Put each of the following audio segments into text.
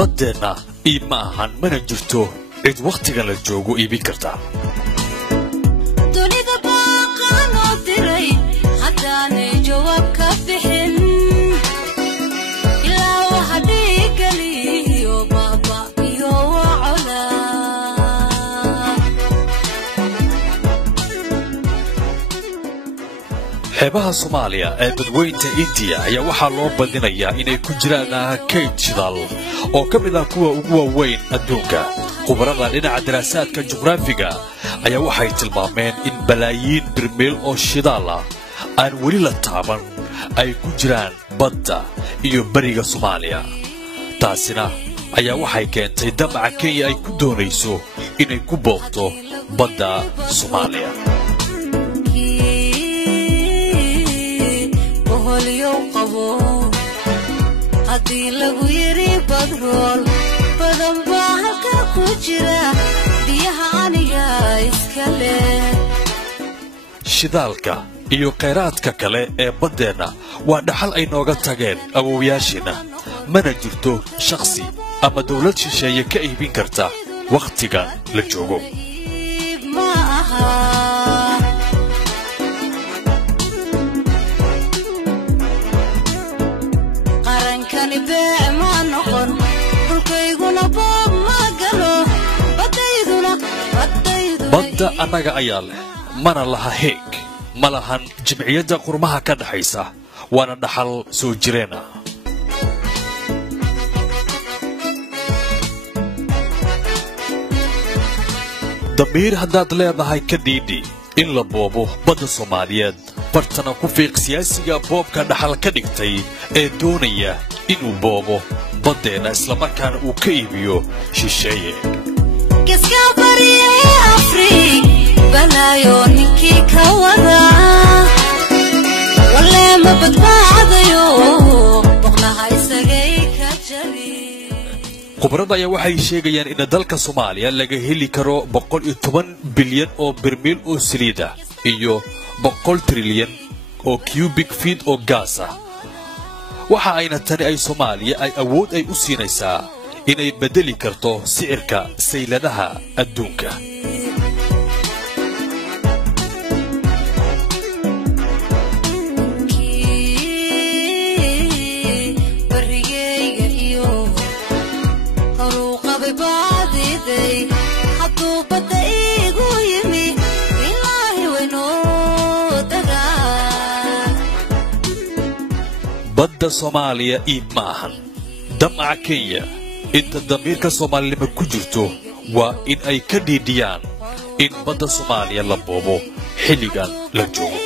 بدنا إيمان من جرتو إذ وقت قال الجوجو إيبي كرتا دوني دباقة ناطري حتى نجواب كفحن إلا وحديك لي يو بابا يو وعلا xeebaha Soomaaliya ee dadweynta India ayaa waxa loo badinayaa inay ku jiraan kayd shidaal oo ka mid ah kuwa ugu waaweyn adduunka. Khubarada dhinaca daraasaadka juqraafiga ayaa waxay tilmaameen in balaayiin barmiil oo shidaal ah aan weli la taaban ay ku jiraan badda iyo bariga Soomaaliya. Taasina ayaa waxay keentay damaca Kenya ay ku doonayso inay ku boobto badda Soomaaliya. هدي لغو يري بدرول بدن باهلكا كوجرا بيها عنيا اسكالي shidaalka iyo kheyraadka kale ee baddeena waa dhaxal ay nooga tageen awoowayaashina mana jirto shakhsi ama dawlad shisheeye ka iibin karta waqtigan la joogo. badda annaga ayaa leh mana laha heeg ma lahan jimciyadda qurmaha ka dhaxaysa waana dhaxal soo jireena. damiir haddaad leedahay ka dhiidhi in la boobo badda Soomaaliyeed bartana ku fiiq siyaasiga boobka dhaxal ka dhigtay ee doonaya inuu boobo baddeena isla markaana uu ka iibiyo shisheeye. بلايو نكي كوضا ولا ما بدبعضيو بقناها يساقي كجري. khubarada ayaa waxay sheegayaan in dalka Soomaaliya laga heli karo 110 bilyan oo barmiil oo saliid ah iyo 100 trilyan oo cubic feet oo gaas ah. waxa ayna tani ay Soomaaliya ay awood ay u siinaysaa inay bedeli karto sicirka sayladaha adduunka. badda Soomaaliya iib maahan damaca Kenya inta damiirka Soomaalida ku jirto waa in ay ka dhiidhiyaan in badda Soomaaliya la boobo xilligan la joogo.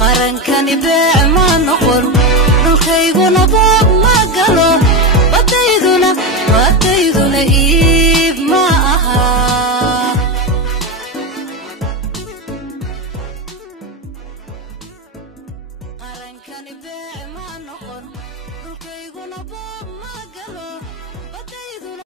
قرن كان يبيع